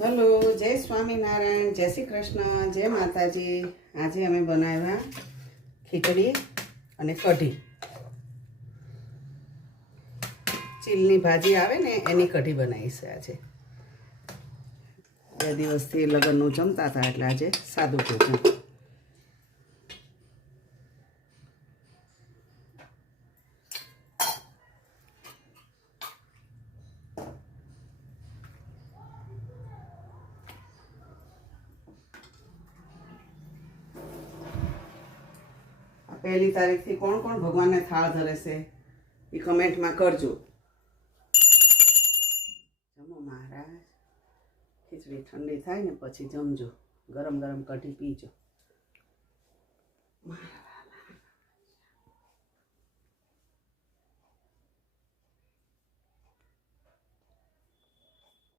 Hello, જય સ્વામિનારાયણ, જય શ્રી કૃષ્ણ, જય માતાજી. આજે અમે બનાવ્યા ખીચડી અને કઢી. ચીલની ભાજી આવે ને, એની કઢી બનાવી છે આજે. બે દિવસથી લગ્નનું જમતા હતા એટલે આજે સાદું ભોજન. પહેલી તારીખથી કોણ કોણ ભગવાનને થાળ ધરે છે એ કમેન્ટમાં કરજો. જમો મહારાજ. ખીચડી ઠંડી થાય ને પછી જમજો. ગરમ ગરમ કઢી પીજો. મહારાજ.